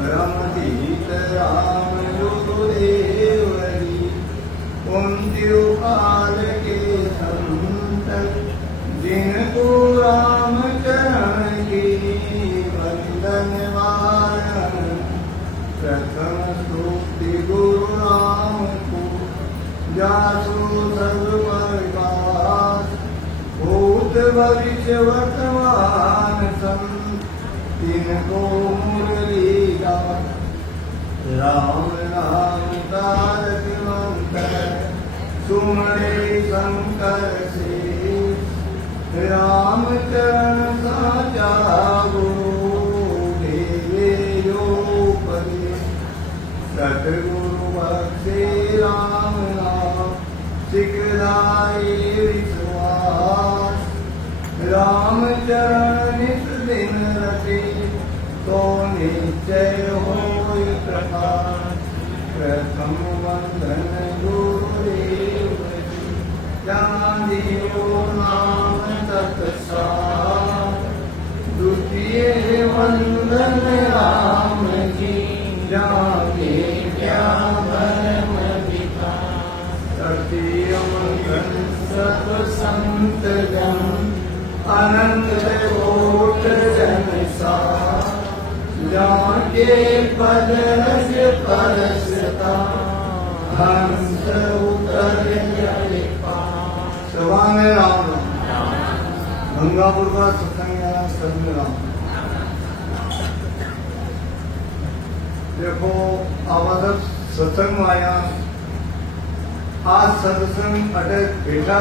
परमतीत राम गुरुदेव हरि कुंत्युपाल के संत जिनको राम चरण की वंदन वारण प्रथम स्तुति गुरु राम को जासु सर्व प्रकाश भूत भविष्य वर्तमान संत तिनको मुरली राम नाम तारक मंत्र सुमरे शंकर से राम चरण साचा गुरु देवे जो पदे सतगुरु बख्शे राम नाम सिखलाए विश्वास राम चरण नित दिन रटे तो निश्चय हो प्रकाश प्रथम वंदन गुरुदेव जानियो नाम तत्सार द्वितीय वंदन राम जी जाने क्या भरम विकास तृतीय वंदन सब संत जन अनंत कोट जन सा जाके पद रस परसता हंस उतर सभा में राम गंगापुर का सत्संग सब राम। देखो आवाज सत्संग में आया आज सत्संग अटक बेटा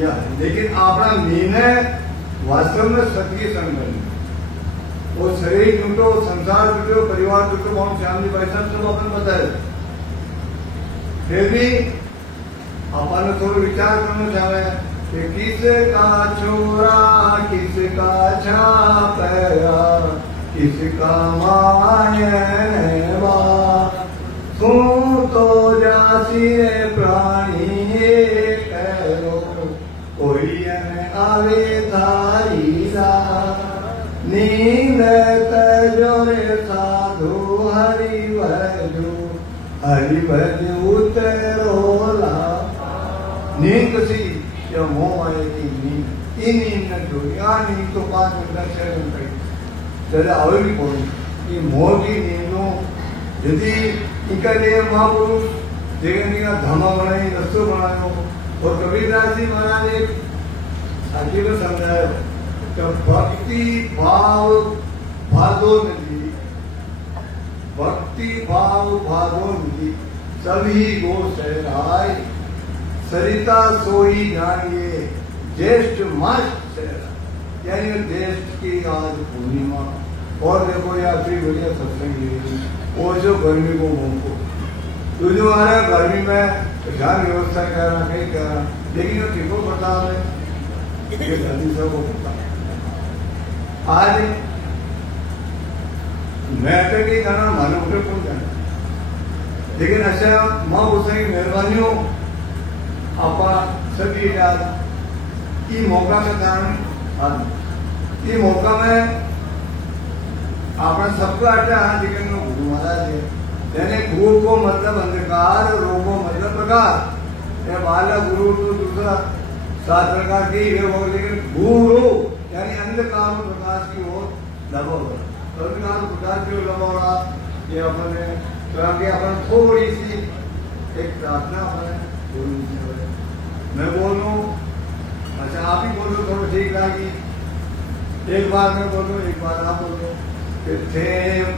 या लेकिन अपना निर्णय वास्तव में सत्य संग वो शरीर टूटो संसार टूटो परिवार टूटो बहुत फैमिली भाई सब अपन बताए फिर भी अपन थोड़ा विचार करना चाह रहे हैं कि किसका छोरा किसका छापया किसका मायवा तू तो जासी प्राणी करो कोई आवे थारी नींद तजोरे साधु हरि भजो उतरोला नींद कसी या मोह आएगी नींद ई नींद न छोड़ी आ नींद तो 5 घंटा 6 घंटा चले आवेगी कोई ये मोह की नींदों यदि इनका लिए महापुरुष जगह का धामा बनाई रस्तों बनायो और कबीरदास जी महाराज एक साथी को समझाया भक्ति भाव भादो नदी भक्ति भाव भादो नदी सभी गो सहराय सरिता सोई जानिए ज्येष्ठ मास सहरा यानी ज्येष्ठ की आज पूर्णिमा और देखो यार फिर बढ़िया सत्संग वो जो गर्मी को मोको तो जो आ रहा है गर्मी में ध्यान व्यवस्था कर रहा कहीं कर रहा लेकिन वो ठीक को पता है जल्दी सबको पता आज मैं तो नहीं करना मालूम उठे कौन जाना लेकिन अच्छा माँ उसे मेहरबानी हो आपा सभी याद ये मौका के कारण ये मौका में आपने सबको अच्छा हाँ लेकिन गुरु महाराज है यानी गुरु को मतलब अंधकार रोग को मतलब प्रकाश ये बाला गुरु तो दूसरा 7 प्रकार की है वो लेकिन गुरु यानी अंधकार प्रकाश की ओर दबा अंधकार प्रकाश की ओर दबा रहा ये अपने तो आगे अपन थोड़ी सी एक प्रार्थना अपने मैं बोलूं अच्छा आप ही बोलो थोड़ा ठीक लगी एक बार मैं बोलूं एक बार आप बोलो थे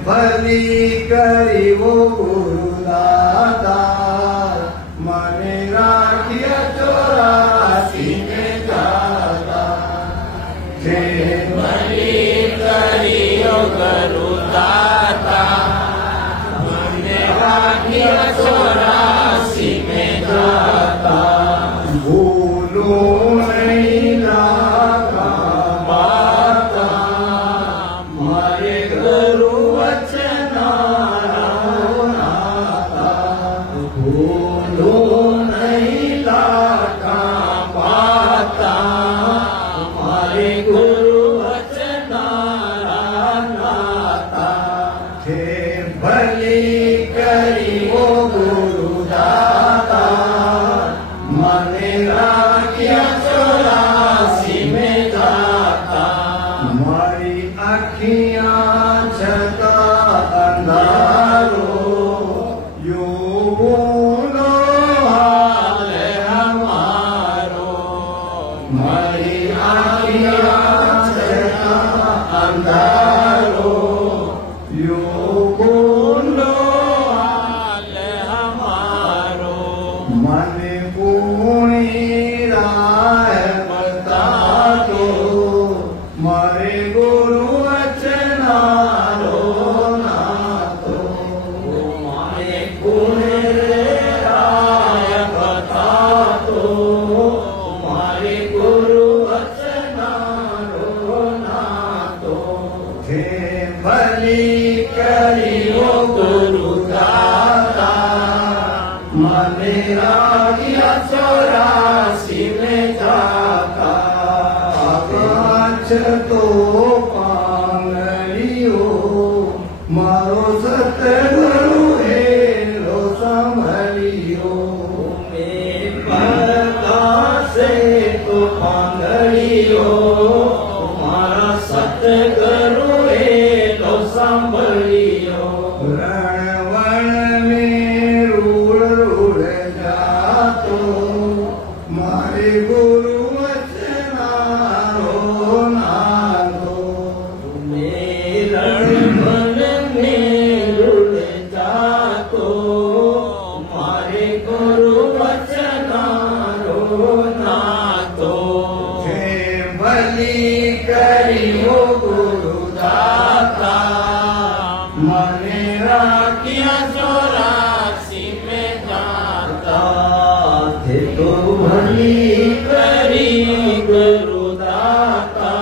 भली करी वो गुरुदाता मने राखिया 84 में जाता थे भली करी वो गुरुदाता मने राखिया 84 में जाता भूलो नहीं लागा बाता मारे गुरु वचना नाता हे भली करियो गुरु दाता मने राखिया 84 में जाता मारी अखियां छता अंधारो यो बोलो हाल हमारो मारी अखियां छता अंधारो यो बोलो हाल हमारो मन पूरी राह बता दो मारे गुरु वचनारो ना तो मारे पूरी राह बता दो मारे गुरु वचनारो ना तो हे भली करियो गुरु दाता मने राखिया 84 में जाता आकाश तो पांगलियो मारो सतगुरु हेरो संभलियो में प्रकाश तो पांगलियो मारा सतगुरु हेरो संभलियो रणवण में रूढ़ रूढ़ जातो मारे गुरु वचनारो नारो रणवण में रूढ़ जातो मारे गुरु वचनारो नातो हे भली करियो गुरु दाता मने राखिया 84 में जाता थे तो भली करी गुरु दाता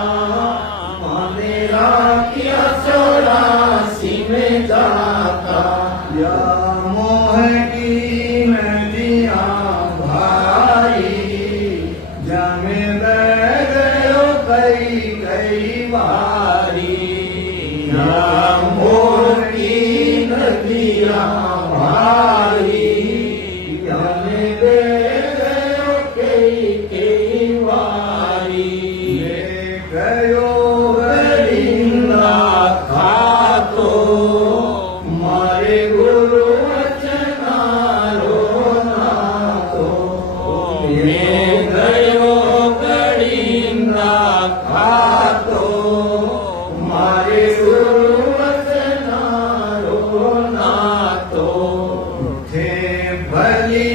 मने राखिया 84 में जाता या मोह की नदियां भारी जमे बह गयो कई कई बारी या मोह की नदियां भारी जमे बह गयो कई कई बारी ले गयो गरिंदा खातो मारे गुरु वचनारो नातो ले गयो गरिंदा खातो मारे गुरु वचनारो नातो थे भली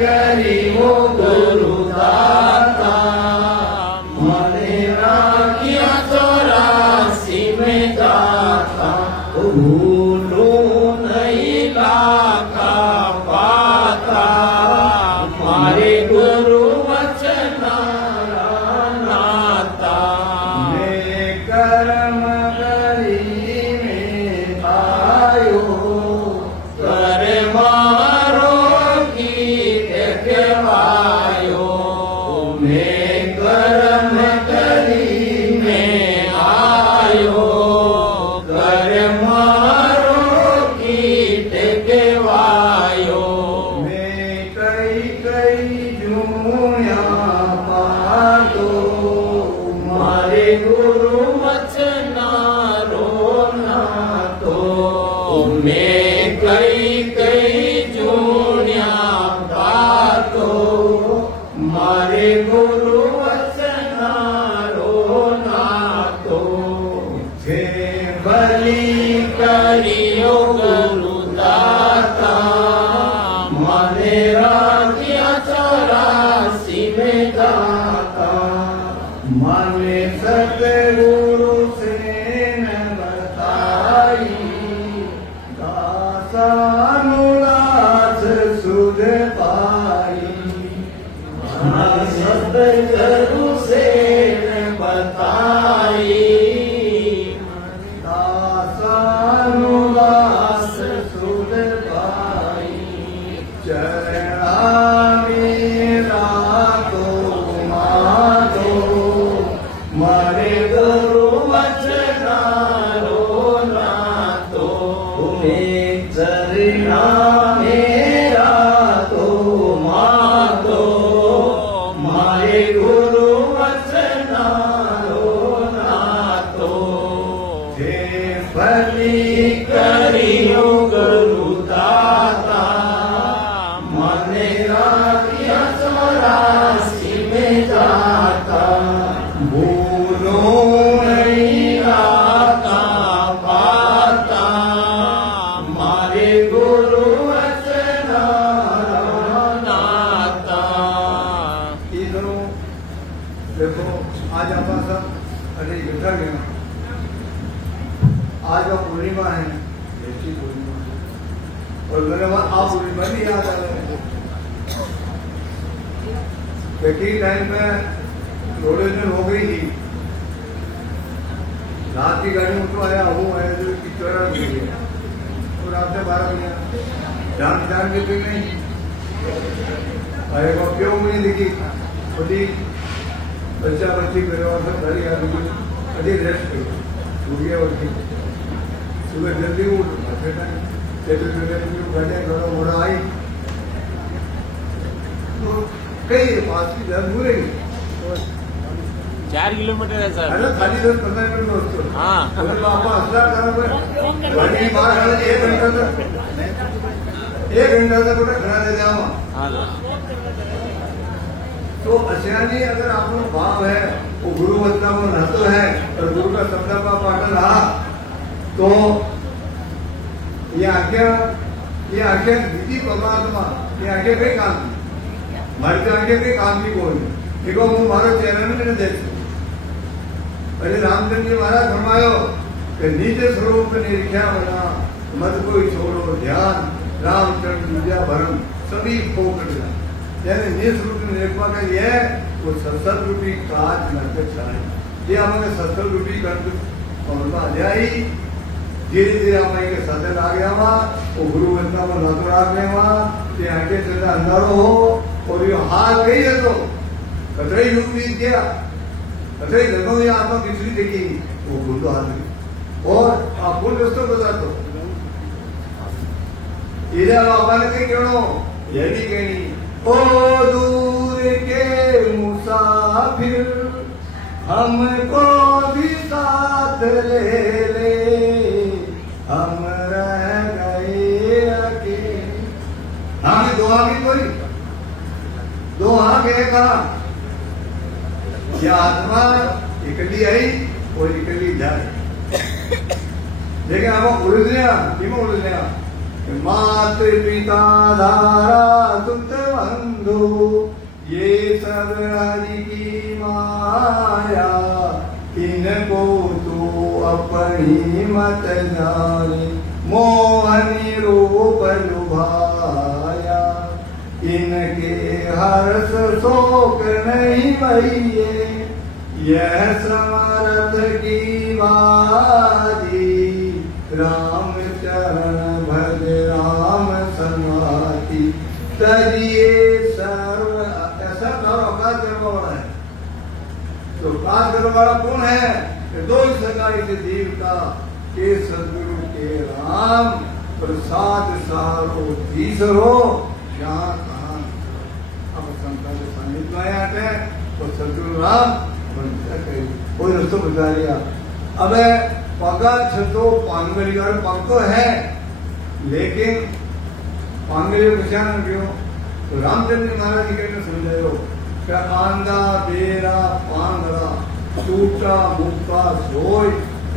करियो गुरु दाता मने राखिया 84 में जाता भूलो नहीं लाखा पाता मारे गुरु वचनारा नाता मैं कर्म करी में आयो कर मारो की देखवायो मैं कर्म करी में आयो कर मारो की देखवायो मैं कई कई जूया पालो मारे गुरु वचनारो नातो मैं कई कई जूया पातो मारे गुरु वचनारो नातो हे भली करियो गुरु दाता मने राखिया 84 में जाता मने सतगुरु से न बताई दासानुलास सुध पाई सतगुरु से न बताई दासानुलास सुध पाई चरणा मेरा तो माधो मारे गुरु वचनारो नातो चरना मेरा तो मातो मारे गुरु वचना रो नातो जे भली करियो गुरु दाता मने राखिया चौरासी में जाता भूलो नहीं आता पाता मारे गुरु वचना नाता। इधरो देखो आज आप सब अरे इकट्ठा गया। आज का पूर्णिमा है, ऐसी पूर्णिमा है। और मेरे बाद आप पूर्णिमा नहीं याद आ रहे हैं। टाइम में रोडेशन हो गई थी, रात की गाड़ी में तो आया हूँ आया जो किचौरा हो गया और रात से 12 बजे जान के फिर नहीं आएगा क्यों नहीं दिखी बड़ी बच्चा बच्ची परिवार सब घर आ गई अधिक रेस्ट करो हो गया और सुबह जल्दी उठ गाड़ियाँ घरों घोड़ा आई तो कई पास की जगह दूर 4 किलोमीटर है सर। अरे खाली 10-15 मिनट में वस्तू हाँ अगर आपको असला करना गाड़ी बाहर 1 घंटा तक खड़ा रह जाओ। हाँ तो अशानी अगर आप लोग भाव है वो गुरु वचना को रहते है और गुरु का शब्द का पाठन रहा तो ये आज्ञा दीदी परमात्मा ये आज्ञा कई काम की हमारी तो आज्ञा कई काम की कोई नहीं देखो હું મારો ચહેરા ને દેખું अरे रामचंद्र जी महाराज फरमायो कि निज स्वरूप निरीक्षा बना मत कोई छोड़ो ध्यान रामचंद्र दूजा भरम सभी फोकट यानी निज स्वरूप निरीक्षा का ये वो सत्संग रूपी काज नरक चाहिए ये हमें सत्संग रूपी कर्म और जाई धीरे धीरे हमारे के साधन आ गया वहाँ वो गुरु वंदना को नजर आ गए वहाँ ये आगे चलता अंधारो हो और ये हार गई है तो कतरे युग बीत गया कतरे जगहों में आत्मा बिजली देखी वो भूल तो हाथ गई और आप भूल दोस्तों बता दो इधर बाबा ने कहीं क्यों यही कहीं ओ दूर के मुसाफिर हमको भी साथ ले ले हम रह गए अकेले। हाँ दो आगे कोई दो आगे कहा यह आत्मा इकट्ठी आई और इकट्ठी जाए लेकिन हम उड़ गया क्यों उड़ गया मातृ पिता धारा सुत बंधु ये सब हरि की माया इनको तो अपनी मत जाने मोहनी रूप लुभाया इनके हर्ष शोक नहीं भइये यह समर्थ की वादी राम चरण भज राम समाधि तजिए सर्व ऐसा अवकाश करने वाला है तो काज करने वाला कौन है दो ही सगाई से देवता के सदगुरु के राम प्रसाद सारो तीसरो यहाँ कहा अब संता के सानिध्य में आते हैं तो सदगुरु राम कोई रस्तो बता लिया अब पगा छतो पांगली और पग तो है लेकिन पांगली पहचान क्यों तो रामचंद्र महाराज जी कहने समझायो क्या आंधा बेरा पांगरा टूटा मुक्का सोय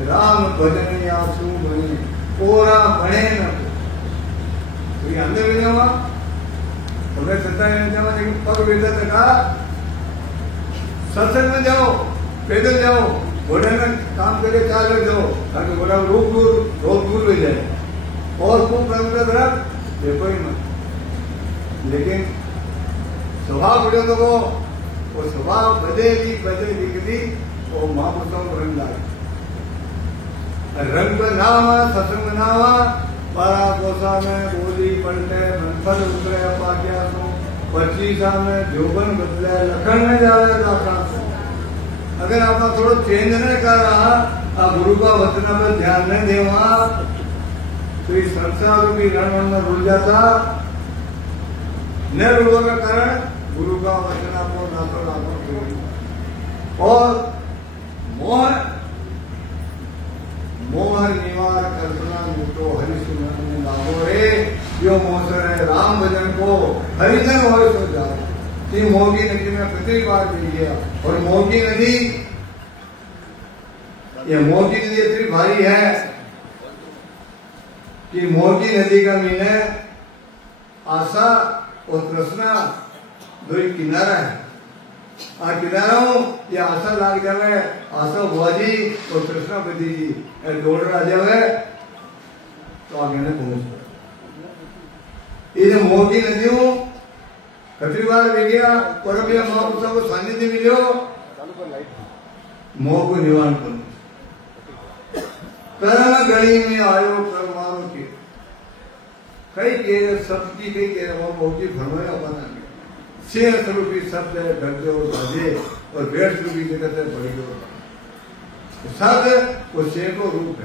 राम भजन या सु बने कोरा बने न तो ये अंदर भी जावा तो मैं सत्ता में जावा लेकिन पग बेटा तका सत्संग में जाओ पैदल जाओ घोड़े में काम करे चाल जाओ ताकि घोड़ा रोग दूर हो जाए और खूब प्रंग देखो ही मत लेकिन स्वभाव बढ़ो तो वो स्वभाव बदलेगी निकली वो महापुरुषों को रंग लाए रंग नावा सत्संग नावा पारा कोसा में बोली पलटे मनफल उतरे अपाख्या सो 25 में जोबन बदले लखन में जावे दाखा अगर आप थोड़ा चेंज नहीं कर रहा आप गुरु का वचन पर ध्यान नहीं देवा तो इस संसार रूपी रण में रुल जाता, न रुलवा का कारण गुरु का वचन आपको नातो नातो और मोह मोह निवार कल्पना मुटो हरि सुमन लागो रे यो मोसर है राम भजन को हरिजन हो सो जाओ। ये मोह की नदी में कितनी बार मिल गया और मोह की नदी, ये मोह की नदी इतनी भारी है कि मोह की नदी का मीन है आशा और तृष्णा, दो ही किनारा है। किनारों ये आशा लाग जावे, आशा बुआजी और तृष्णा पति जी दौड़ रहा जावे तो आगे ने पहुंच। ये मोह की नदियों कतरी बार भी गया और अभी महापुरुषों को सानिध्य मिलो, मोह को निवारण करो। करण गणी में आयो परमाणु के कई के शब्द की कई के मोह की भरमाया बना शेर स्वरूपी शब्द है गद्य और बाजे और वेद स्वरूपी जगत है बड़ी शब्द वो शेर को रूप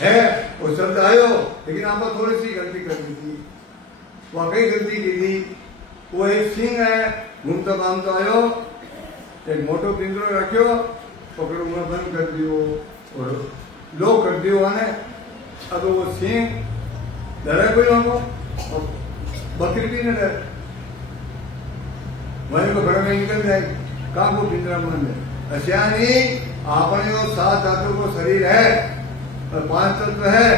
है वो शब्द आयो, लेकिन आप थोड़ी सी गलती कर दी थी, वाकई गलती की थी। वो एक सिंह है घूमता बामता आयो, एक मोटो पिंजरो रखो, पकड़ो बंद कर दियो और लो कर दियो आने। अब वो सिंह डरे कोई हमको, बकरी भी न डरे, वहीं को घर में निकल जाए काम को पिंजरा बंद है। ऐसा नहीं आपने जो 7 धातु को शरीर है और 5 तत्व है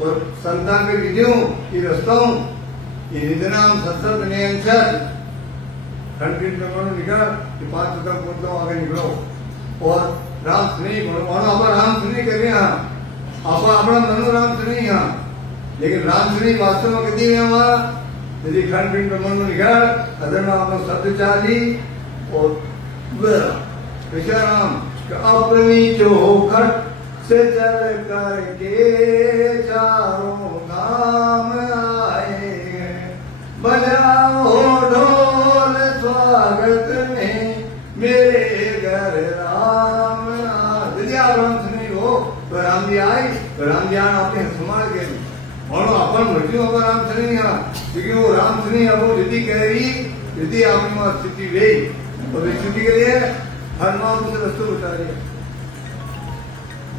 और संतान के विधियों की रस्तों ये निधनाम सत्सत नियंत्रण खंड में निकल ये 5 तत्व बोलता आगे निकलो और राम सुनी आप राम सुनी कर रहे हैं, आप अपना मनो राम सुनी यहाँ, लेकिन राम सुनी वास्तव में कितनी है वहां यदि खंड पिंड ब्रह्म निकल अदर में आपको शब्द चाली और विचाराम अपनी चौखट से चल करके चारों धाम आए, बजाओ ढोल स्वागत में मेरे घर राम आए। यदि आप राम सुनी हो तो राम जी आई तो राम जी आना आपके संभाल के और अपन मृत्यु होगा राम सुनी यहाँ, क्योंकि वो राम सुनी अब वो रिद्धि कह रही, रिद्धि आपकी वहां स्थिति गई और स्थिति के लिए हर नाम से वस्तु बता रही है।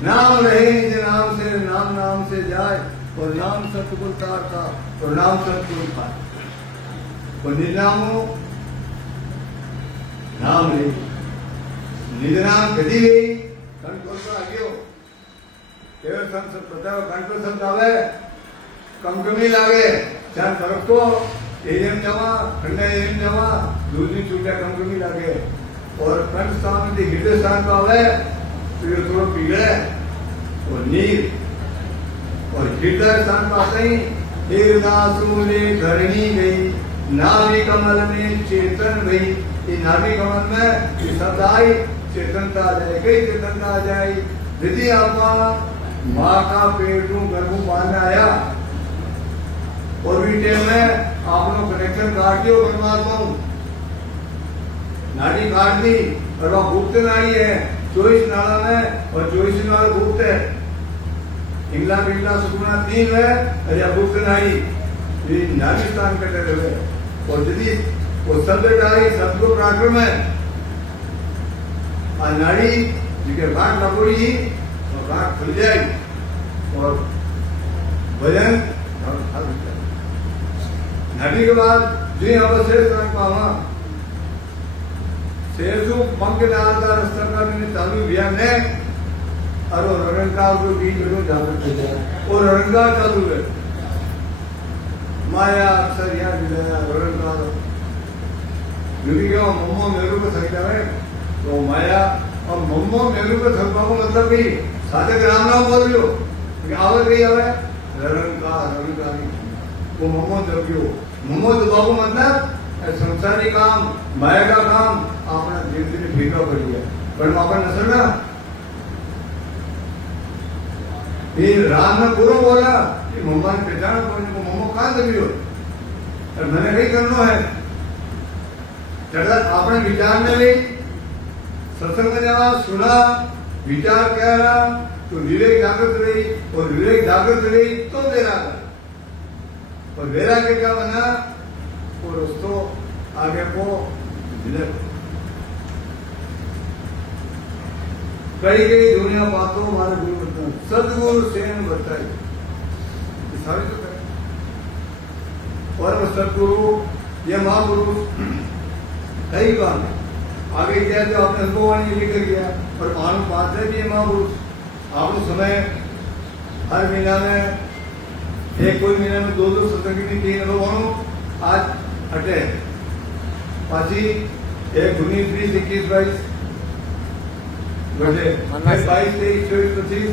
नाम रहे निज नाम से नाम नाम से जाए और नाम सतगुरु तारता और नाम सतगुरु पाए और निज नाम हो नाम ले निज नाम कदी गई कंठ खोलता आगे हो केवल सब बताओ कंठ शब्द आवे कमकमी लागे चार फरक तो एम जमा ठंडा एम जमा दूसरी छूटा कमकमी लागे और कंठ स्थान में हृदय स्थान पर आवे तो ये थोड़ा पिघले और नीर और हृदय स्थान पर आते ही हृदय धरणी गई नाभि कमल में चेतन गई। ये नाभि कमल में ये शब्द आई चेतनता आ जाए, कई चेतनता आ जाए। यदि आप माँ का पेट गर्भ पालने आया और भी टाइम में आपने कनेक्शन काट दियो परमात्मा नाड़ी काट दी और वह गुप्त नाड़ी है 24 नाड़ा में और 24 नाड़ गुप्त है, इंगला पिंगला सुकुना 3 है और गुप्त नाड़ी ये नाड़ी स्थान कटे हुए और यदि वो शब्द डाली शब्द को पराक्रम है और नाड़ी जिसके गांठ लकोड़ी और गांठ खुल जाएगी और वजन नाड़ी के बाद जो यहाँ शेष पावा शेषु पंख डालदार स्तर का मैंने चालू किया ने और रंगकार को बीच में जाकर और रंगकार चालू है माया अक्सर यहाँ मिलाया रंगकार क्योंकि क्या मम्मो मेरू को सही है तो माया और मम्मो मेरू को थकवा को मतलब भी साधक राम नाम बोल लो आवे कही आवे रंगकार वो मम्मो दबियो मम्मो दबाव मतलब संसारी काम माया का काम आपने धीरे धीरे फीका पड़ गया पर वहां पर नसर ना फिर राम ने पूरा बोला कि मम्मा ने पहचान को मम्मो कहां दबियो और मैंने कहीं करना है चढ़ा आपने विचार में ली सत्संग में जाना सुना विचार कह रहा तो विवेक जागृत रही और विवेक जागृत रही तो देना और वैराग्य क्या बना? वो रस्तो आगे को मिले। कई कई दुनिया बातों हमारे गुरु बताए, सदगुरु सेन बताए, सारे तो करें। और वो सदगुरु ये महापुरुष कई बार आगे क्या जो आपने अनुभवानी लेकर गया और मालूम बात है कि ये महापुरुष आपको समय हर महीना में एक कोई महीना में 2-2 सत्संग की 3 अनुभव आज हटे पाची एक 19, 20, 21, 22 घटे 22, 23, 24, 25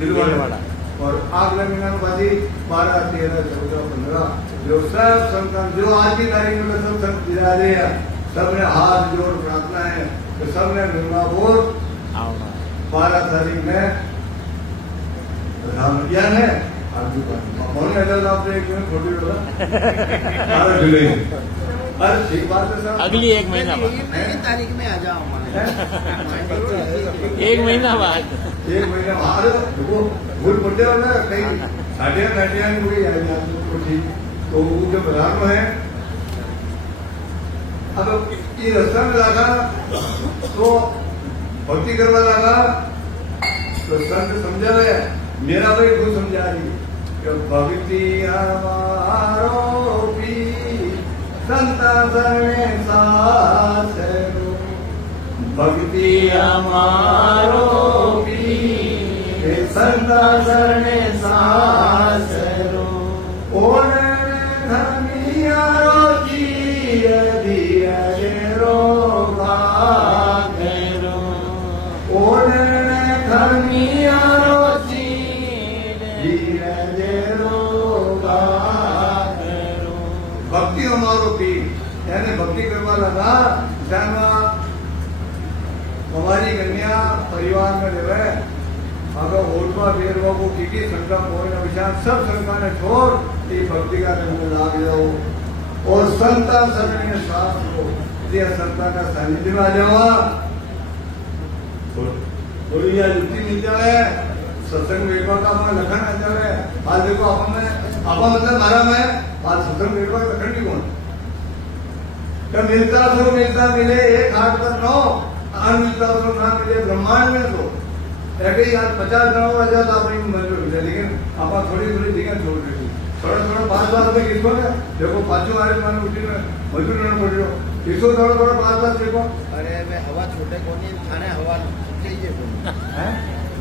दिलवाड़ा और अगले महीना में पाची 12, 13, 14, 15 जो सब संतान जो आज की तारीख में सब संत दिला रहे हैं, सबने हाथ जोड़ प्रार्थना है तो सबने निर्मापुर 12 तारीख में राम ज्ञान है। छोटी अरे ठीक बात है सर, अगली 1 महीना बाद तारीख में आ जाओ हमारे 1 महीना बाद 1 महीना बाद देखो भूल पड़ते हो ना कहीं 8:30 मुझे याद तो ठीक तो वो जो बाजार में है अब ये रास्ता में लगा तो भक्ति करवा लगा तो संत समझा रहे मेरा भाई खुद समझा रही कि भक्ति हमारो भी संता सर्वे सासरो भक्ति हमारो भी संता सर्वे सासरो ओने धर्मियारो जी दिया रो भागरो ओने धर्मियारो भक्ति हमारो पीर यानी भक्ति करवा लगा हमारी कन्या परिवार में रहे अगर ओटवा बेरवा को की शंका मोहन विशाल सब शंका ने छोड़ ये भक्ति का रंग लाग जाओ और संता सभी साथ हो संता का सानिध्य में आ जाओ थोड़ी यह युक्ति मिल जाए सत्संग विभाग का अपना लखन आ जाए। आज देखो अपन मतलब मारा में आज सत्संग विभाग लखन भी कौन जब मिलता तो मिलता मिले एक हाथ पर 9 आन मिलता तो ना मिले ब्रह्मांड में तो ऐसे ही आज 50 जनों आ जाता अपनी मंजूर मिले लेकिन आप थोड़ी थोड़ी जगह छोड़ देती थोड़ा 5 में किसको है देखो पांचों आरे मान उठी में मजदूर रहना पड़ रहा किसको थोड़ा 5 देखो अरे मैं हवा छोटे को नहीं खाने हवा चाहिए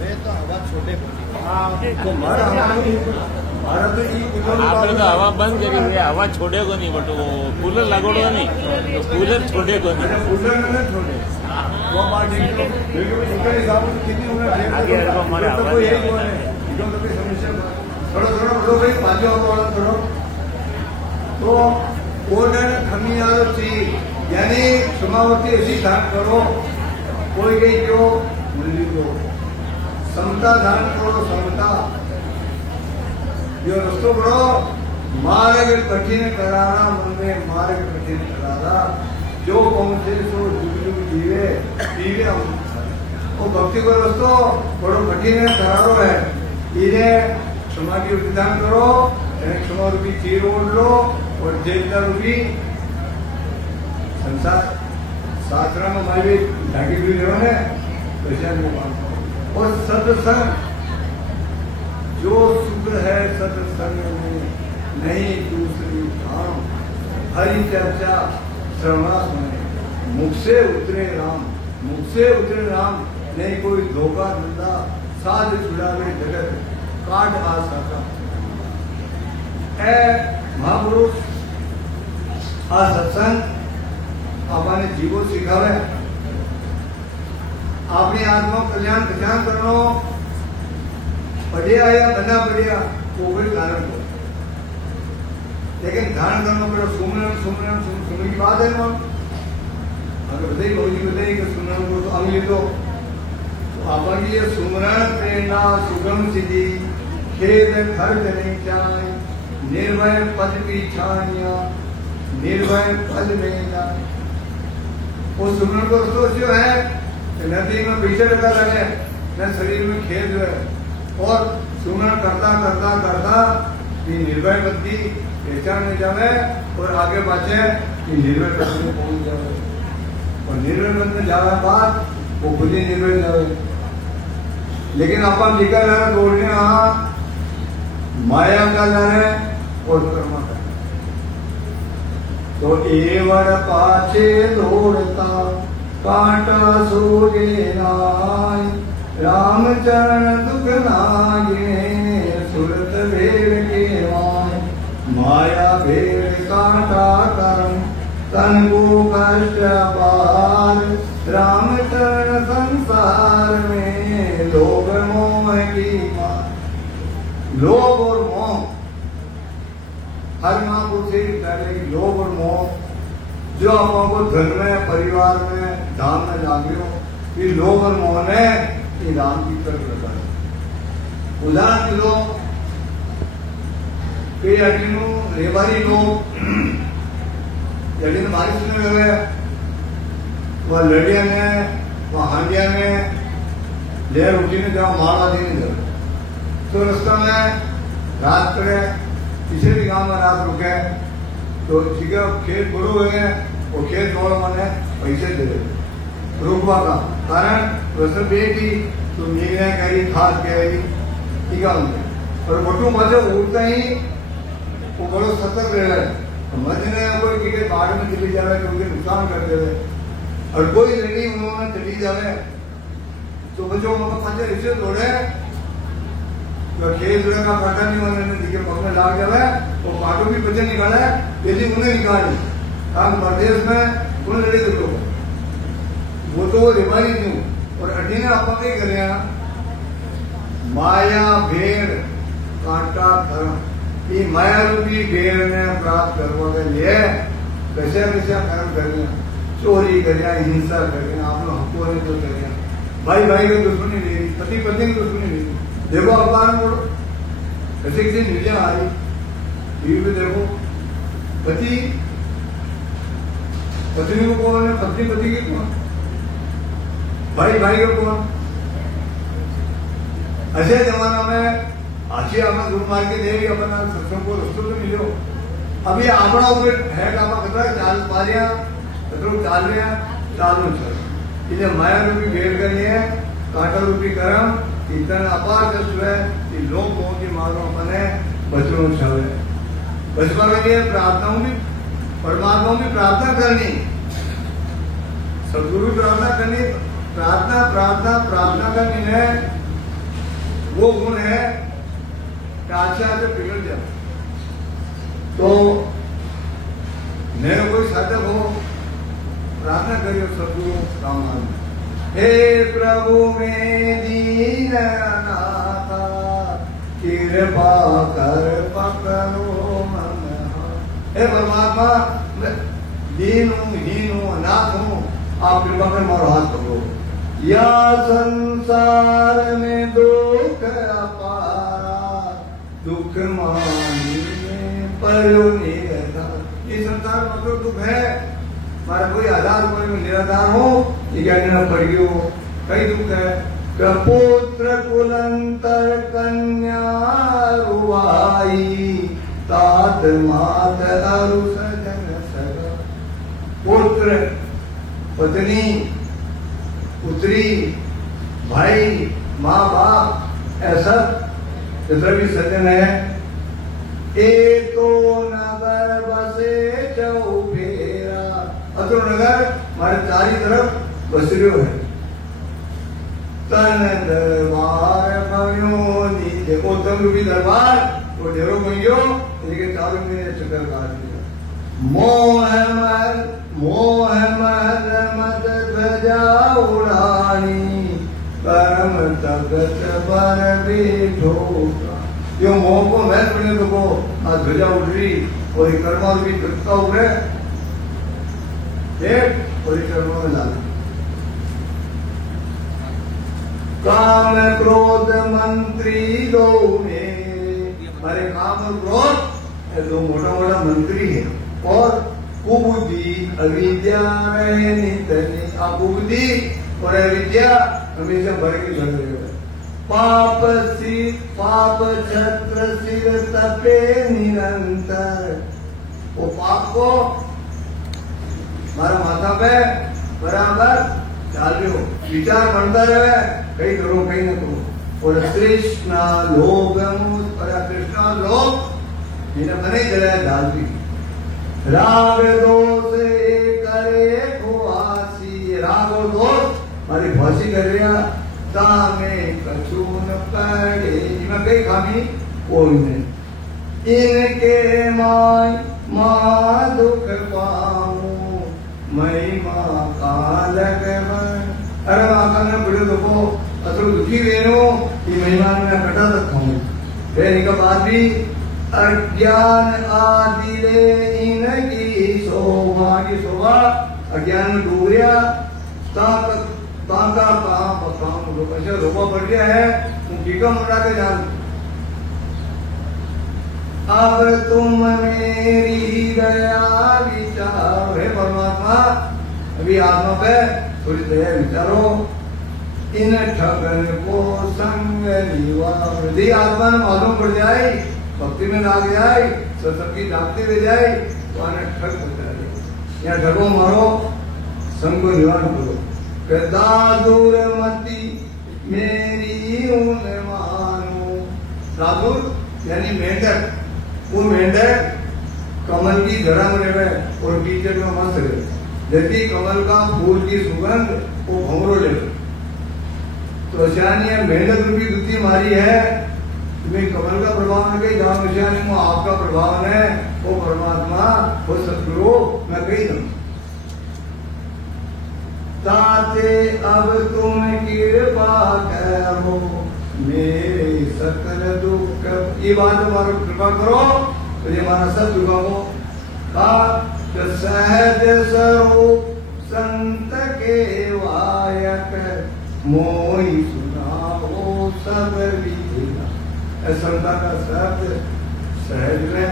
मैं तो हवा छोटे को मारा तो આપણે તો હવા બંધ કરી છે હવા છોડે કો નહીં બટ કુલર લગાડો નહીં તો કુલર છોડે કો નહીં कूलर में छोड़े वो बात इनका हिसाब से कितनी उम्र आगे हमारे हमारे तो कोई यही बोले इधर तो कोई समस्या थोड़ा बोलो भाई पांचों वाला थोड़ा तो ओडर खमियारो चीज यानी समावती ऐसी धान करो कोई गई क्यों मिली को समता धान करो समता जो रस्तो बड़ो मार्ग कठिन कराना मन में मार्ग कठिन कराना जो पहुंचे सो जुग जीवे पीवे वो भक्ति को रस्तो बड़ो कठिन है करारो है इन्हें क्षमा की विधान करो क्षमा रूपी चीर ओढ़ लो और देवता रूपी संसार शास्त्र में हमारी ढाकी भी रहो और सत्संग जो सुख है सत्संग में नहीं दूसरी धाम हरि चर्चा श्रवणा सुने मुख से उतरे राम नहीं कोई धोखा धंधा साध छुड़ावे जगत काट आ सका ए महापुरुष आ सत्संग आपने जीवो सिखावे अपनी आत्मा कल्याण कल्याण करनो बढ़िया या बना बढ़िया वो कोई कारण हो लेकिन ध्यान करना पड़े सुमरन की बात है ना अगर बताइए बहुजी बताइए कि सुमरन को तो अगली तो आपकी ये सुमरन प्रेरणा सुगम सिद्धि खेद खर्च नहीं चाहे निर्भय पद पीछानिया निर्भय पद में जाए वो सुमरन को तो जो है नदी में पीछे लगा रहे न शरीर में खेद है और सुमरन करता करता करता निर्भय बुद्धि पहचान नहीं जावे और आगे पाछे कि निर्भय पद में पहुंच जावे और निर्भय पद में जावे बाद वो खुद ही निर्भय जावे। लेकिन अपन निकल रहे दौड़ने माया का लड़े और कर्म का तो एवं पाछे दौड़ता कांटा सोगे नाय रामचरण दुख लागे सुरत भेड़ के माय माया भेड़ कांटा कर्म तन को कष्ट पार रामचरण संसार में लोभ मोह की मार। लोभ और मोह हर महापुरुष से पहले लोभ और मोह जो आपको को धन में परिवार में धाम में लागे हो कि लोभ और मोह ने ये राम की तरफ लगा। उदाहरण लो कि अडिनो रेवारी लोग यदि बारिश में हुए वह लड़िया में वह हांडिया में लेर उठी में जाओ मारवा देने जाओ तो रास्ता में रात पड़े किसी भी गांव में रात रुके तो ठीक है खेत बड़ो हुए वो खेत छोड़ मैंने पैसे दे रुकवा का कारण वैसे बेटी तो नीले कही खाद कही ठीक है और बटू मजे उठता ही वो बड़ो सतर्क रहे मजने कोई क्रिकेट बाढ़ में चली जावे क्योंकि नुकसान कर देवे और कोई लड़ी उन्होंने चली जावे तो बच्चों को पांचे रिश्ते तोड़े तो खेल जोड़े का काटा नहीं उन्होंने दिखे पकड़ने लाग जावे वो काटो भी बच्चे निकाले यदि उन्हें निकाले हम प्रदेश में उन्हें लड़ी देखो वो तो रिवारी नहीं और अड्डी ने आप क्या कर रहे हैं माया भेड़ कांटा धर्म ये माया रूपी भेड़ ने प्राप्त करने के लिए कैसे कैसे कर्म करना चोरी करना हिंसा करना आप लोग हमको नहीं तो करना भाई भाई की दुश्मनी ले रही पति पत्नी की दुश्मनी ले रही देखो अखबार में पढ़ो ऐसे किसी न्यूज़ आ रही टीवी पे देखो पति पत्नी को कौन है पत्नी पति की कौन भाई भाई को कौन ऐसे जमाना में आज हमें गुरु मार के देवी अपना सत्संग को रस्तों तो मिलो अभी आपड़ा ऊपर है काम कतरा चाल पा रहा कतरो चाल रहा चालू चल इसे माया रूपी भेड़ करनी है कांटा रूपी कर्म इतना अपार कष्ट है कि लोग की मारो अपने बचनों छवे बचपन के लिए प्रार्थनाओं भी परमात्मा की प्रार्थना करनी सदगुरु की प्रार्थना करनी प्रार्थना प्रार्थना प्रार्थना करनी है वो गुण है आचे आचे बिगड़ जाए तो मेरे कोई साधक हो प्रार्थना करियो सदगुरु राम नाम हे प्रभु में दीननाथा कृपा कर पकड़ो मन हे परमात्मा दीन हूँ हीन हूँ अनाथ हूँ आप कृपा कर मारो हाथ पकड़ो या संसार में दुख अपारा दुख मानी परो निराधार ये संसार मतलब दुख है हमारा कोई आधार कोई में निराधार हो ये क्या कहना पड़ गयो कई दुख है कपुत्र कुलंतर कन्या रुवाई तात मात अरु सजन सगा पुत्र पत्नी पुत्री भाई माँ बाप ऐसा जितना भी सज्जन है एक तो नगर बसे चौफेरा अतो नगर हमारे चारी तरफ बसरियो है तन दरबार भयो नी देखो तन रूपी दरबार वो डेरो गयो इनके चारों में चक्कर काट दिया मोह मद मद ध्वजा उड़ानी कर्म तगत पर बैठो यो मोह को मैं पड़ने तो को आज ध्वजा उड़ रही और कर्मा भी तत्ता उड़े एक और कर्मा में डाल काम क्रोध मंत्री दो हमारे काम और क्रोध दो मोटा मोटा मंत्री है और कुबुद्धि अविद्या कुबुद्धि और अविद्या हमेशा भर के चल रहे हो पाप छत्र सिर तपे निरंतर आपको मारा माथा पे बराबर डाल रहे हो, विचार बढ़ता रहे, कहीं करो कहीं न करो। और कृष्णा लोभ कृष्णा लोभ इन्हें बने जलाए डाल दी। राग दोष करे खुआसी, राग और दोष हमारी फांसी कर रहा तामे कचून पड़े, इनमें कई खामी वो इन्हें इनके माय माँ दुख पाऊं महिमा का लगन। अरे माता ने बड़े दुखो असुर दुखी वेनो कि महिमा में कटा सकता हूँ। फिर इनका बाद भी अज्ञान आदि ले इनकी शोभा की शोभा अज्ञान में डूब गया ताका ऐसा रोबा बढ़ गया है तुम टीका मुड़ा के जान। अब तुम मेरी दया विचार, हे परमात्मा अभी आत्मा पे थोड़ी दया विचारो। इन ठगन को संग निवार, यदि आत्मा में मालूम पड़ जाए, भक्ति में लाग जाए, सबकी जागते हुए जाए तो आने ठग बचा जाए। यहाँ ठगो मारो, संग को निवारण करो। दादुर मती मेरी उन मानो, दादुर यानी मेंढक, वो मेंढक कमल की जड़ा में रहे और कीचड़ में मस्त रहे, यदि कमल का फूल की सुगंध वो भंवरो ले। तो अशानी मेंढक रूपी दुति मारी है, तुम्हें कमल का प्रभाव न कही जहाँ अशानी में आपका प्रभाव है, वो परमात्मा वो सतगुरु मैं कही दूँ। ताते अब तुम कृपा करो मेरे सकल दुख, ये बात हमारा कृपा करो तो ये हमारा सब दुखों का सहज स्वरूप संत के वायक मोहि सुनाओ सब विधिना। संता का शब्द सहज में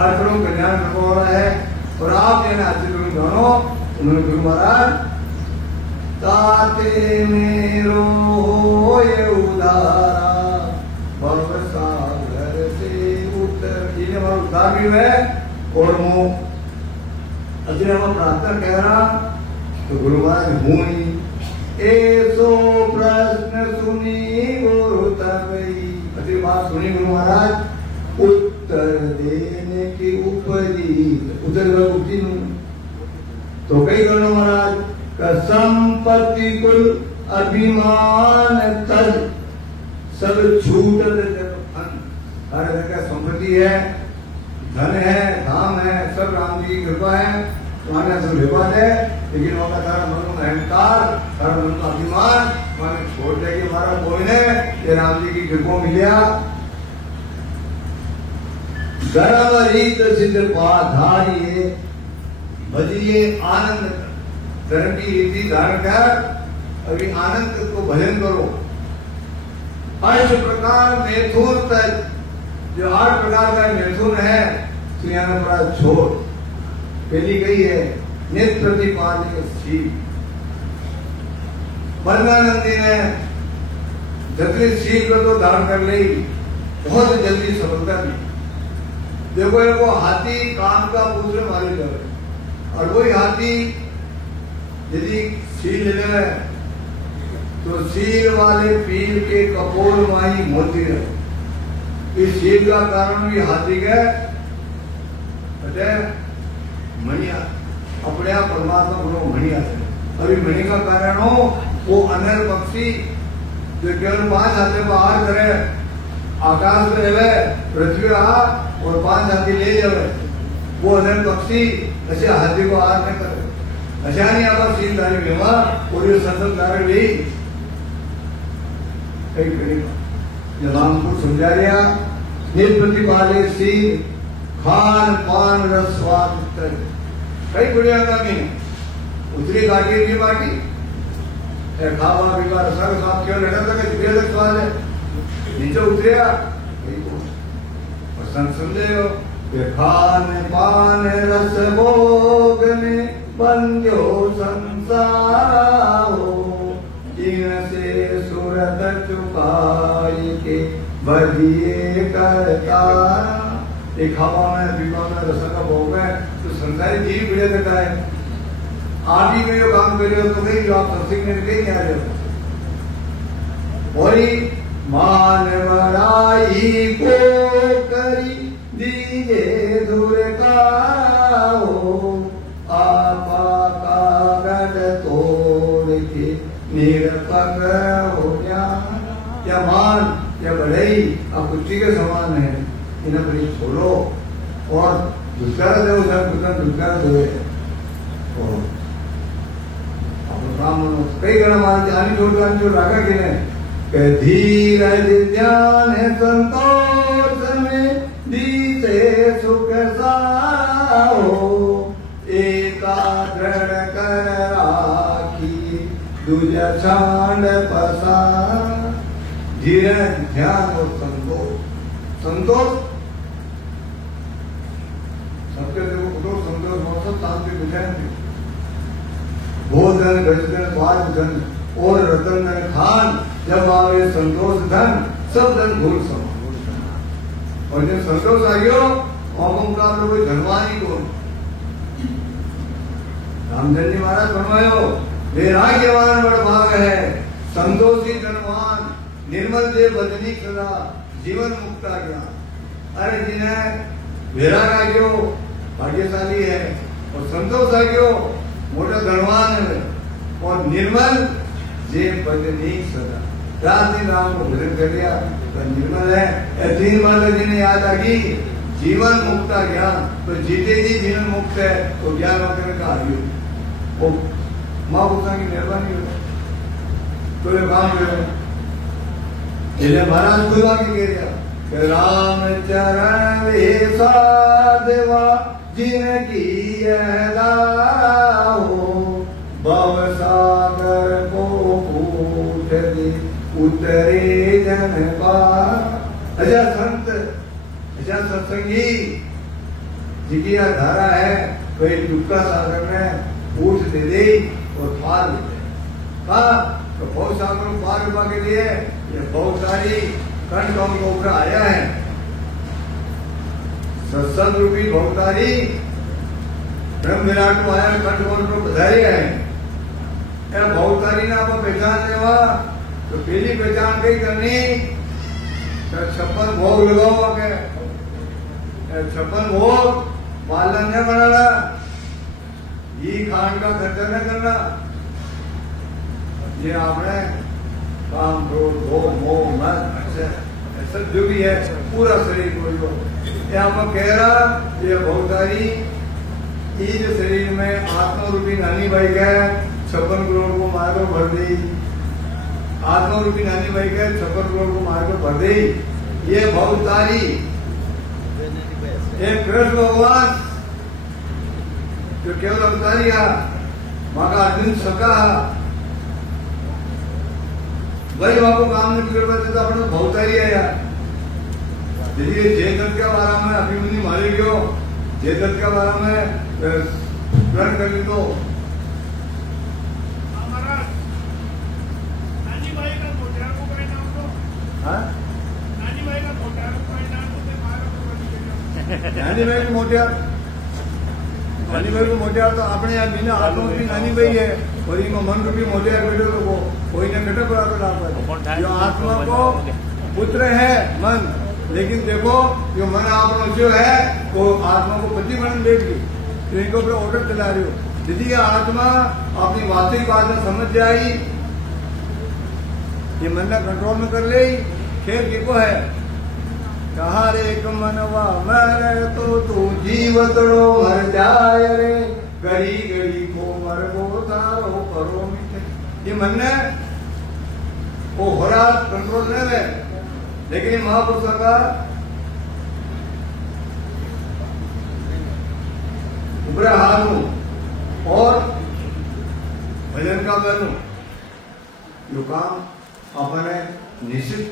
हर प्रभु कल्याण हो रहा है। और आप ये आशीर्वाद जानो उन्होंने गुरु महाराज ताते मेरो ये उदारा भव सागर से उतर, ये हमारा उद्धार भी है। और वो अजय हम प्रार्थना कह रहा तो गुरु महाराज हूं ही ऐसो प्रश्न सुनी गुरु तबई, अति बात सुनी गुरु महाराज उत्तर देने की उपरी उधर उपरी तो कई गणों महाराज का संपत्ति कुल अभिमान तल सब छूट हर जगह संपत्ति है, धन है, धाम है, सब राम जी की कृपा है, तुम्हारे सब विवाद है। लेकिन वहां सारा मन में अहंकार, सारा मन का अभिमान मैंने छोड़ दिया कि हमारा कोई ने ये राम जी की कृपा मिलिया। गर्व रीत सिद्ध धारिये भजिए आनंद, धर्म की रीति धारण कर अभी आनंद को भजन करो। 8 प्रकार मैथुन तक, जो 8 प्रकार का मैथुन है सुयाना छोड़। पहली कही है नित्य प्रतिपादित शील, बरनानंदी ने जल्दी शील को तो धारण कर ली, बहुत जल्दी सफलता दी। देखो इनको हाथी काम का पूछ मारे जाए और वही हाथी यदि सील ले तो सील वाले पीर के कपोल माही मोती रहे। इस सील का कारण भी हाथी के मणिया अपने आप परमात्मा गुरु मणिया है। अभी मणि का कारण हो वो अनर पक्षी जो केवल 5 हाथे बाहर करे आकाश में रहे पृथ्वी रहा और 5 हाथी ले जावे, वो अनर पक्षी ऐसे हाथी को आर न करे। ऐसा नहीं आप सीलधारी विवाह और ये संसदधारी भी कई करेगा। जब हमको समझा दिया निर्प्रतिपाले सील खान पान रसवाद कई बुढ़िया का नहीं उतरी गाड़ी की बाटी खावा पीवा रसा साफ क्यों रहता था कि तक स्वाद है नीचे उतरिया समझे हो खान पान रस भोग में बंध्यो संसार हो इनसे सुरत चुकाई के बधिए करता एक खावा में पीवा में रस का भोग में तो संसारी जीव भिड़े देता है। आप ही में जो काम कर रहे हो तो कहीं जो आप सत्संग में कहीं नहीं आ रहे हो। वही मान बड़ाई को करी दीजे दूर का हो, आपा कागज तोड़ के निरपक हो गया। क्या मान या बढ़ई आप कुत्ती के समान है, इन्हें बड़ी छोड़ो और दुष्कर दो दुष्कर दो काम कई गणा मान जानी छोड़ राखा कि धीरज ध्यान संतोष में दीसे सुख साहो, एका दृढ़ कर राखी दूज छांड पसा। धीरज ध्यान और संतोष सबके देखो संतोष मौसम शांति बुझाएंगे। भोजन गजन स्वाद धन और रतन धन खान, जब आवे संतोष धन सब धन भूल समान। और जब संतोष आ गयो का तो कोई धनवानी को रामचंद्र जी महाराज फरमायो वैराग्यवान बड़ भाग है, संतोषी धनवान निर्मल दे बदनी सदा जीवन मुक्ता ज्ञान। अरे जिन्हें वैराग आ गयो भाग्यशाली है और संतोष आ गयो मोटा धनवान है और निर्मल जे बदनी सदा। रात दिन राम को भजन कर लिया तो निर्मल है। तीन माता जी ने याद आ गई जीवन मुक्ता ज्ञान, तो जीते जी जीवन मुक्त है तो ज्ञान वगैरह का आयु वो माँ भूषा की मेहरबानी हो तो ये काम करो। इसलिए महाराज खुद आके कह दिया राम चरण वेसा देवा जिनकी भव सागर को फूट दे उतरे जन पार। अजा संत अजा सत्संगी जिकी धारा है वही दुखा सागर में फूट दे दे और पार दे दे। तो बहुत सागरों पार करवा के लिए ये बहुत सारी कंठ के ऊपर आया है। सत्संग रूपी बहुत सारी ब्रह्म विराट को आया कंठ को बधाई है। बहुत सारी ना आप पहचान लेवा तो पहली पहचान कई करनी तो 56 भोग लगाओ के 56 भोग पालन न बनाना, ये खान का खर्चा न करना। ये आपने काम क्रोध भोग मोह मद ऐसा जो भी है पूरा शरीर को ये आप कह रहा ये बहुत सारी ये जो शरीर में आत्मा रूपी नानी भाई का 56 करोड़ को मार को भर दी। आत्मा रूपी नानी भाई का 56 करोड़ को मार को भर दी। ये बहुत सारी एक कृष्ण भगवान जो केवल अवतारी वहां का अर्जुन सका वही वहां को काम नहीं बिगड़ पाते तो अपने बहुत सारी है यार। यदि जय दत्त के बारे में अभिमन्यु मारे गयो जय दत्त के बारे में ग्रहण कर ली तो नानी भाई को मोटियार तो अपने यहाँ बिना आत्मा की नानी भाई है और इनमें मन रूपी मोटियार बैठे लोगों कोई ने कटे पड़ा तो लाभ जो आत्मा को पुत्र है मन, लेकिन देखो जो मन आप जो है वो आत्मा को पति मन बैठ गई तो इनको ऊपर ऑर्डर चला रही हो। यदि ये आत्मा अपनी वास्तविक बात में समझ जाए ये मन ने कंट्रोल में कर ले खेल देखो है कहा रे एक मनवा मर तो तू जीवतड़ो मर जाय रे गरी गरी को मर गो तारो करो मिटे। ये मन ने वो हो रहा कंट्रोल नहीं है, लेकिन महापुरुषों का उभरा हाथ और भजन का करूं जो काम अपने निश्चित।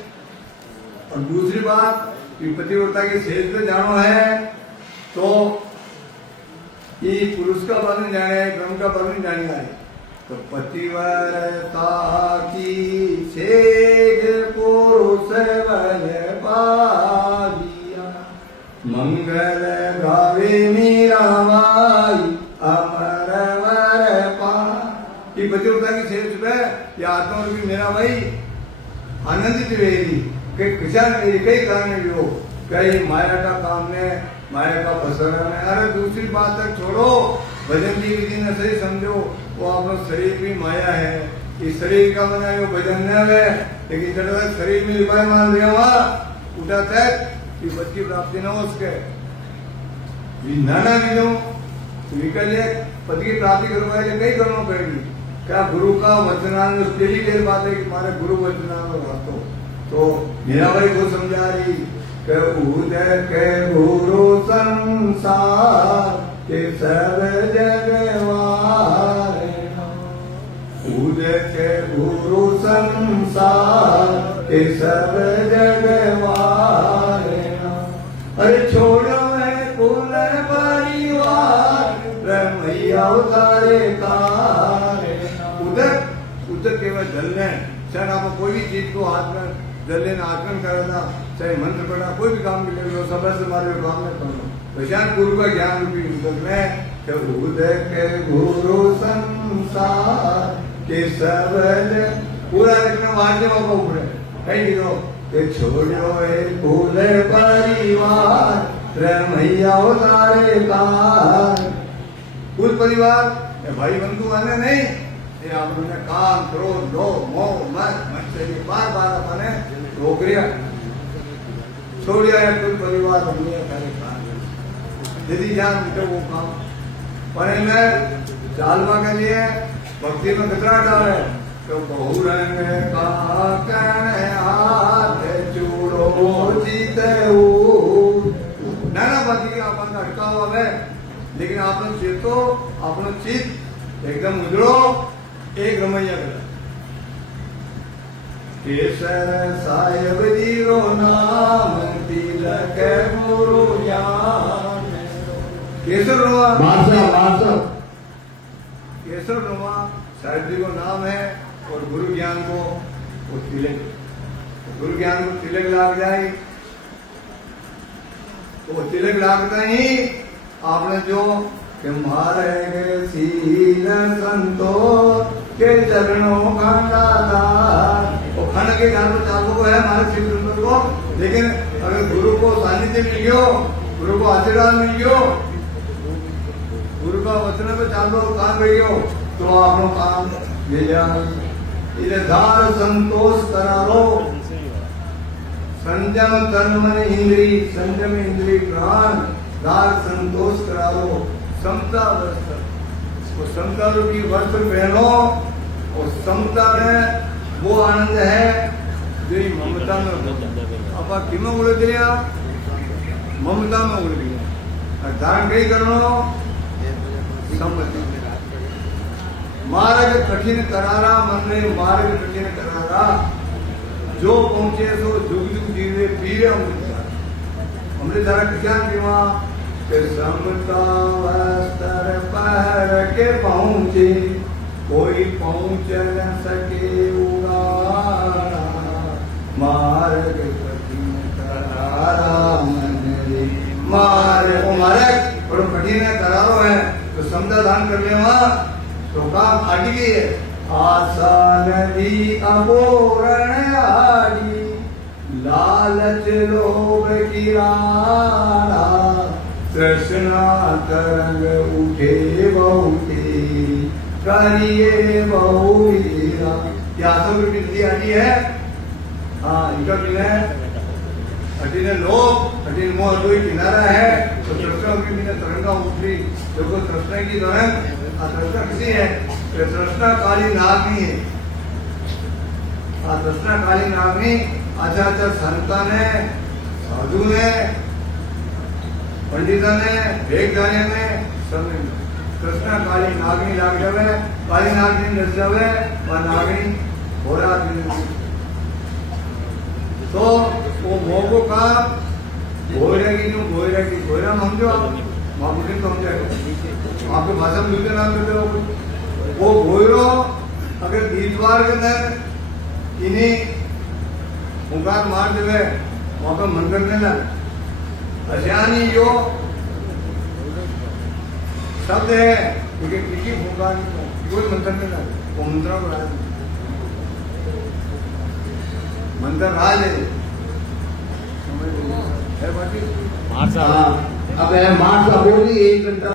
और दूसरी बात कि पतिव्रता के शेष पे जानो है तो ये पुरुष का बन जाए क्रम का बन जाने आए तो पतिव्रता की शेष पुरुष बन पादिया मंगल गावे मीराबाई अमर वर पा। ये प्रतियोगिता की शेष पे ये आत्मा रूपी मेरा भाई आनंदित वेदी के किसान कई कारण जो कई माया का काम ने माया का फसरा ने। अरे दूसरी बात तक छोड़ो, भजन की विधि न सही समझो, वो अपना शरीर भी माया है। इस शरीर का बना जो भजन न है, लेकिन चलो शरीर में लिपाई मान दिया वहां उठा तक कि बच्ची प्राप्ति न हो उसके नाना विजो विकल्य पति की प्राप्ति करवाए कई करना पड़ेगी। क्या गुरु का वचनान पहली देर बात है कि हमारे गुरु वचनान बातों तो मीरा भाई को समझा रही के उदय के गुरु संसार के सब जगवारे। उदय के गुरु संसार के सब जगवारे। अरे छोड़ो है कुल परिवार रमैया उतारे कार। उदक उदक केवल जलने चाहे आप कोई भी चीज को हाथ में जल लेना आचरण करना चाहे मंत्र पढ़ना कोई भी काम के लिए समय से हमारे काम में करना प्रशांत गुरु का ज्ञान रूपी उदक में उदय के गुरु संसार के सब पूरा लिखना वाद्य का ऊपर कहीं गिरो के छोड़ो है कुल परिवार रमैया उतारे कार। कुल परिवार भाई बंधु वाले नहीं, ये आप लोगों ने काम क्रोध लोभ मोह मत मत्सरी बार बार अपने रोक लिया छोड़ दिया है। कुल परिवार हमने करे काम यदि जान उठे वो काम पर में चालवा के लिए भक्ति में कचरा डाले तो बहु रंग का कहने हाथ चूड़ो जीते नाना बात की अपन अटका हुआ है, लेकिन आपने चेतो अपनो चित एकदम उजड़ो एक रमैया करा। केसर साहेब जीरो नाम तिलक गुरु ज्ञान। केसर रोमा केसर रोमा साहेब जी को नाम है और गुरु ज्ञान को वो तिलक, गुरु ज्ञान को तिलक लाग जाए तो तिलक लागता ही आपने जो कि मारे गए शील संतो के चरणों का दादार। वो खंड के ज्ञान में चालू को है हमारे शिव सुंदर को, लेकिन अगर गुरु को सानिध्य मिल गयो, गुरु को आशीर्वाद मिल गयो, गुरु का वचन पे चालू काम गयो तो आपनो काम ले जाए। इधर धार संतोष करा लो संयम तन मन इंद्री संयम इंद्री प्राण धार संतोष करा लो समता वस्त्र। वो समता रूपी वस्त्र पहनो और समता में वो आनंद है जो ममता में आप किम उड़ गया ममता में उड़ गया। धारण कई करनो सम्मति मार्ग कठिन करारा मन में मार्ग कठिन करारा जो पहुंचे सो जुग जुग जीवे पीरे अमृत धारा किसान की वहां समता वस्त्र पर के पहुंचे कोई पहुंच न सके उगारा। मार्ग कठिन करारा मन रे मार्ग मार्ग बड़ो कठिन है करारो है तो समझा दान कर ले वहां तो काम अट गई है। आसान भी अपूर्ण आड़ी लालच लोभ की राणा कृष्णा तरंग उठे बहुते करिए बहुरा। क्या सब विधि आती है हाँ इनका बिना अटीने लोभ अटीन मोह दो किनारा है तो कृष्णा की बिना तरंगा उठी जो को कृष्णा की तरंग कृष्णा किसी है कृष्णा काली नागनी है। कृष्णा काली नागनी अच्छा अच्छा संता ने साधु ने पंडिता ने भेगदाने ने सब कृष्णा काली नागनी लाग जावे काली नागनी डस जावे और नागनी घोड़ा तो वो मोगो का घोड़ेगी जो घोड़ा समझो आप मामूली समझेगा आपके भाषा में दूसरे नाम देते हो वो घोड़ो अगर बीतवार के अंदर इन्हीं हुंकार मार देवे वहां पर मन करने ना अज्ञानी जो शब्द है लेकिन किसी भूखा नहीं, कोई मंत्र नहीं लगा, वो मंत्रों को राज मंत्र राज है, समझ लीजिए। मार साहब अब मार साहब बोली 1 घंटा